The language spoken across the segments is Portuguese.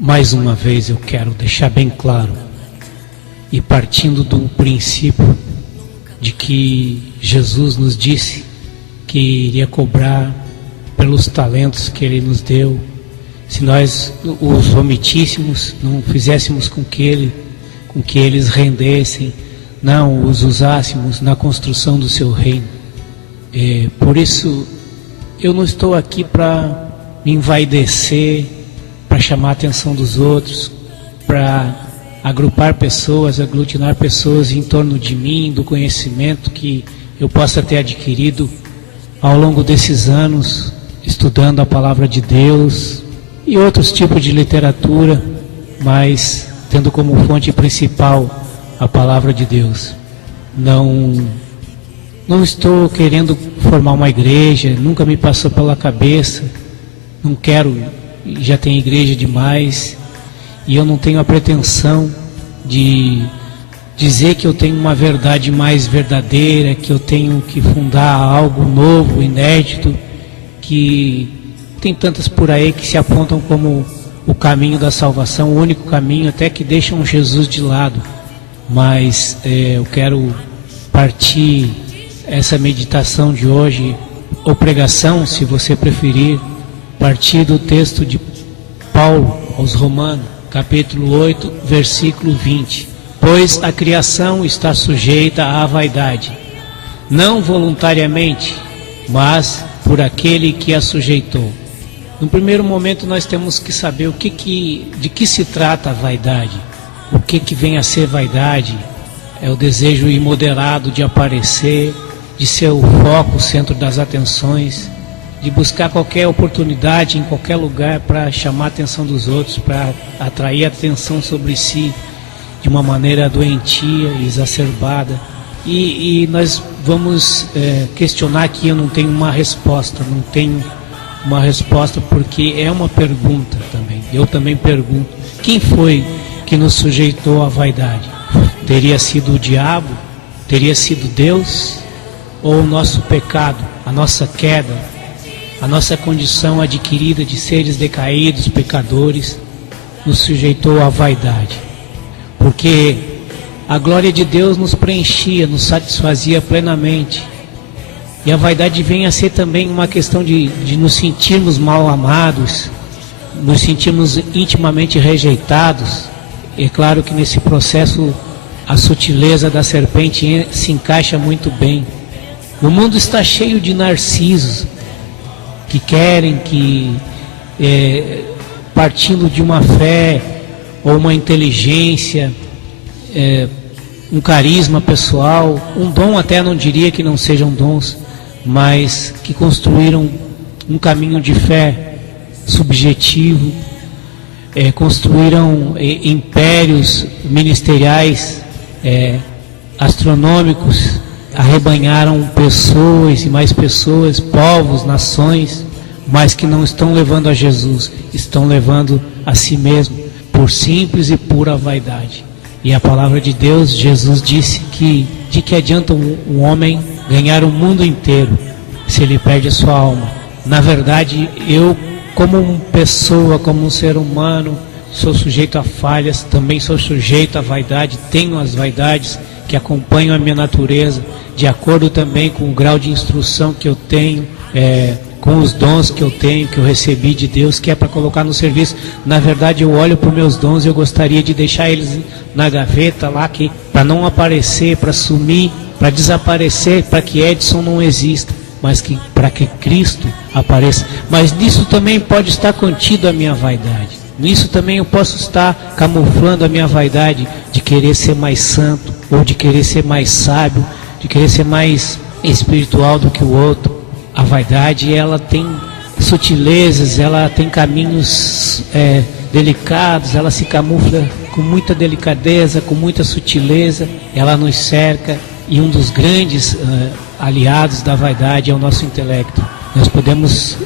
Mais uma vez eu quero deixar bem claro, e partindo do princípio de que Jesus nos disse que iria cobrar pelos talentos que Ele nos deu, se nós os omitíssemos, não fizéssemos com que eles rendessem, não os usássemos na construção do seu reino. Por isso, eu não estou aqui para me envaidecer, para chamar a atenção dos outros, para agrupar pessoas, aglutinar pessoas em torno de mim, do conhecimento que eu possa ter adquirido ao longo desses anos, estudando a palavra de Deus e outros tipos de literatura, mas tendo como fonte principal a palavra de Deus. Não estou querendo formar uma igreja, nunca me passou pela cabeça, não quero, já tem igreja demais, e eu não tenho a pretensão de dizer que eu tenho uma verdade mais verdadeira, que eu tenho que fundar algo novo, inédito, que tem tantas por aí que se apontam como o caminho da salvação, o único caminho, até que deixam Jesus de lado. Mas eu quero partir essa meditação de hoje, ou pregação, se você preferir, partir do texto de Paulo aos Romanos, capítulo 8, versículo 20. Pois a criação está sujeita à vaidade, não voluntariamente, mas por aquele que a sujeitou. No primeiro momento nós temos que saber de que se trata a vaidade. O que vem a ser vaidade? É o desejo imoderado de aparecer, de ser o foco, o centro das atenções, de buscar qualquer oportunidade em qualquer lugar para chamar a atenção dos outros, para atrair a atenção sobre si de uma maneira doentia e exacerbada. E nós vamos questionar aqui. Eu não tenho uma resposta, porque é uma pergunta também. Eu também pergunto: quem foi que nos sujeitou à vaidade? Teria sido o diabo? Teria sido Deus? Ou o nosso pecado, a nossa queda, a nossa condição adquirida de seres decaídos, pecadores, nos sujeitou à vaidade? Porque a glória de Deus nos preenchia, nos satisfazia plenamente. E a vaidade vem a ser também uma questão de nos sentirmos mal amados, nos sentirmos intimamente rejeitados. É claro que nesse processo a sutileza da serpente se encaixa muito bem. O mundo está cheio de narcisos que querem partindo de uma fé ou uma inteligência, um carisma pessoal, um dom, até não diria que não sejam dons, mas que construíram um caminho de fé subjetivo, construíram impérios ministeriais astronômicos, arrebanharam pessoas e mais pessoas, povos, nações, mas que não estão levando a Jesus, estão levando a si mesmo, por simples e pura vaidade. E a palavra de Deus, Jesus disse que de que adianta um homem ganhar o mundo inteiro se ele perde a sua alma? Na verdade, eu, como uma pessoa, como um ser humano, sou sujeito a falhas, também sou sujeito à vaidade, tenho as vaidades que acompanham a minha natureza, de acordo também com o grau de instrução que eu tenho, com os dons que eu tenho, que eu recebi de Deus, que é para colocar no serviço. Na verdade, eu olho para os meus dons e eu gostaria de deixar eles na gaveta lá, para não aparecer, para sumir, para desaparecer, para que Edson não exista, mas para que Cristo apareça. Mas nisso também pode estar contido a minha vaidade. Nisso também eu posso estar camuflando a minha vaidade de querer ser mais santo, ou de querer ser mais sábio, de querer ser mais espiritual do que o outro. A vaidade, ela tem sutilezas, ela tem caminhos delicados, ela se camufla com muita delicadeza, com muita sutileza, ela nos cerca. E um dos grandes aliados da vaidade é o nosso intelecto. Nós podemos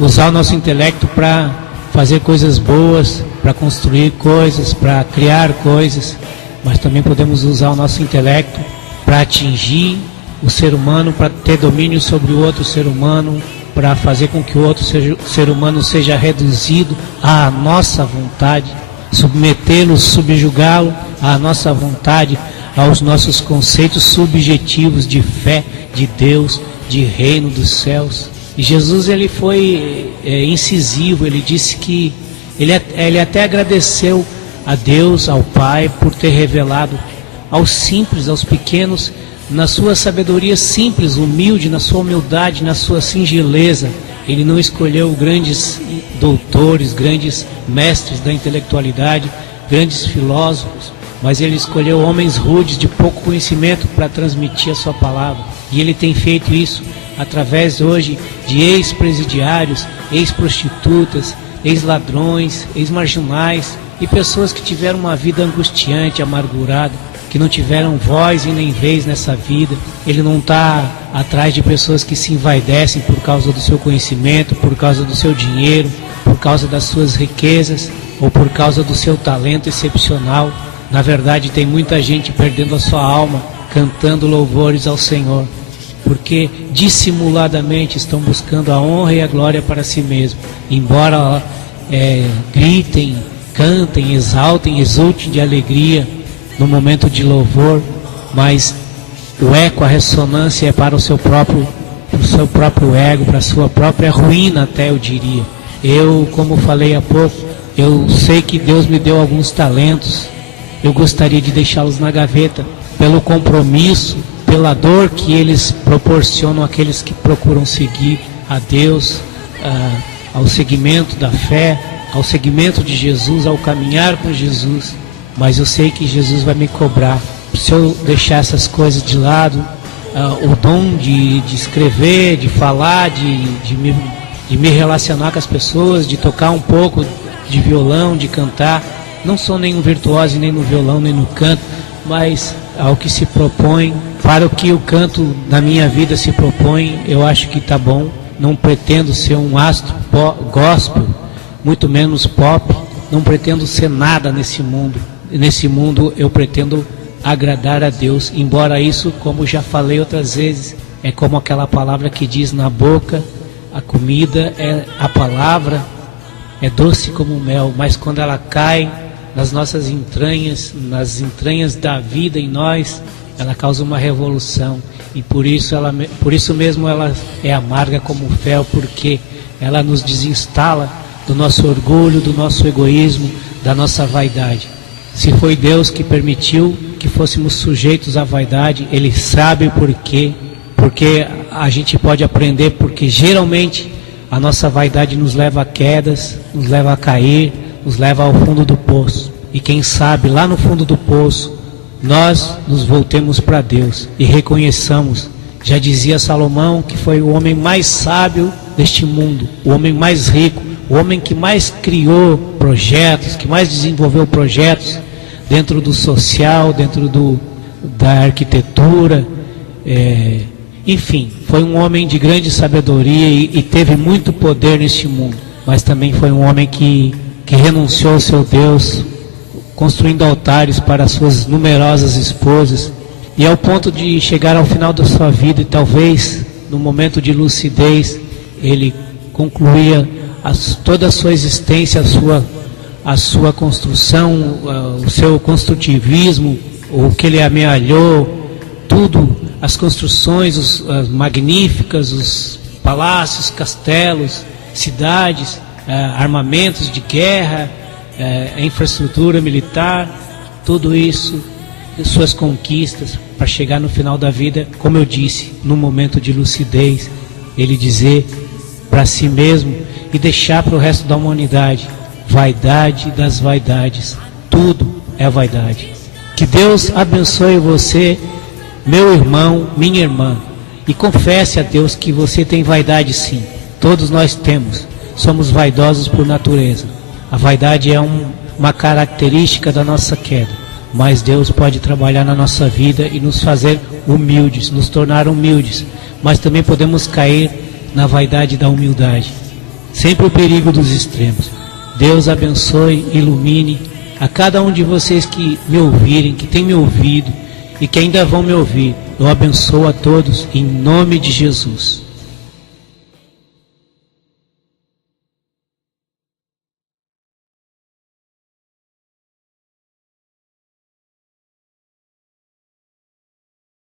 usar o nosso intelecto para fazer coisas boas, para construir coisas, para criar coisas, mas também podemos usar o nosso intelecto para atingir o ser humano, para ter domínio sobre o outro ser humano, para fazer com que o outro ser humano seja reduzido à nossa vontade, submetê-lo, subjugá-lo à nossa vontade, aos nossos conceitos subjetivos de fé, de Deus, de reino dos céus. E Jesus, ele foi incisivo. Ele disse que ele até agradeceu a Deus, ao Pai, por ter revelado aos simples, aos pequenos, na sua sabedoria simples, humilde, na sua humildade, na sua singeleza. Ele não escolheu grandes doutores, grandes mestres da intelectualidade, grandes filósofos, mas ele escolheu homens rudes, de pouco conhecimento, para transmitir a sua palavra. E ele tem feito isso através hoje de ex-presidiários, ex-prostitutas, ex-ladrões, ex-marginais e pessoas que tiveram uma vida angustiante, amargurada, que não tiveram voz e nem vez nessa vida. Ele não está atrás de pessoas que se envaidecem por causa do seu conhecimento, por causa do seu dinheiro, por causa das suas riquezas ou por causa do seu talento excepcional. Na verdade, tem muita gente perdendo a sua alma cantando louvores ao Senhor, porque dissimuladamente estão buscando a honra e a glória para si mesmo. Embora gritem, cantem, exaltem, exultem de alegria no momento de louvor, mas o eco, a ressonância é para o seu próprio ego, para a sua própria ruína, até eu diria. Eu, como falei há pouco, eu sei que Deus me deu alguns talentos. Eu gostaria de deixá-los na gaveta, pelo compromisso, pela dor que eles proporcionam àqueles que procuram seguir a Deus, ao seguimento da fé, ao seguimento de Jesus, ao caminhar com Jesus. Mas eu sei que Jesus vai me cobrar se eu deixar essas coisas de lado, o dom de escrever, de falar, de me relacionar com as pessoas, de tocar um pouco de violão, de cantar. Não sou nenhum virtuoso nem no violão, nem no canto, mas ao que se propõe, para o que o canto da minha vida se propõe, eu acho que está bom. Não pretendo ser um astro gospel, muito menos pop. Não pretendo ser nada nesse mundo. Nesse mundo eu pretendo agradar a Deus, embora isso, como já falei outras vezes, é como aquela palavra que diz na boca, a comida a palavra é doce como mel, mas quando ela cai nas nossas entranhas, nas entranhas da vida em nós, ela causa uma revolução. E por isso mesmo ela é amarga como fel, porque ela nos desinstala do nosso orgulho, do nosso egoísmo, da nossa vaidade. Se foi Deus que permitiu que fôssemos sujeitos à vaidade, Ele sabe por quê. Porque a gente pode aprender, porque geralmente a nossa vaidade nos leva a quedas, nos leva a cair, nos leva ao fundo do poço. E quem sabe lá no fundo do poço nós nos voltemos para Deus e reconheçamos. Já dizia Salomão que foi o homem mais sábio deste mundo, o homem mais rico, o homem que mais criou projetos, que mais desenvolveu projetos dentro do social, dentro da arquitetura, enfim, foi um homem de grande sabedoria e teve muito poder neste mundo, mas também foi um homem que renunciou ao seu Deus, construindo altares para suas numerosas esposas, e ao ponto de chegar ao final da sua vida, e talvez no momento de lucidez, ele concluía toda a sua existência, a sua construção, o seu construtivismo, o que ele amealhou, tudo, as construções as magníficas, os palácios, castelos, cidades, armamentos de guerra, a infraestrutura militar, tudo isso, suas conquistas, para chegar no final da vida, como eu disse, no momento de lucidez, ele dizer para si mesmo e deixar para o resto da humanidade: vaidade das vaidades, tudo é vaidade. Que Deus abençoe você, meu irmão, minha irmã, e confesse a Deus que você tem vaidade sim, todos nós temos, somos vaidosos por natureza. A vaidade é uma característica da nossa queda, mas Deus pode trabalhar na nossa vida e nos fazer humildes, nos tornar humildes, mas também podemos cair na vaidade da humildade. Sempre o perigo dos extremos. Deus abençoe, ilumine a cada um de vocês que me ouvirem, que tem me ouvido e que ainda vão me ouvir. Eu abençoo a todos em nome de Jesus.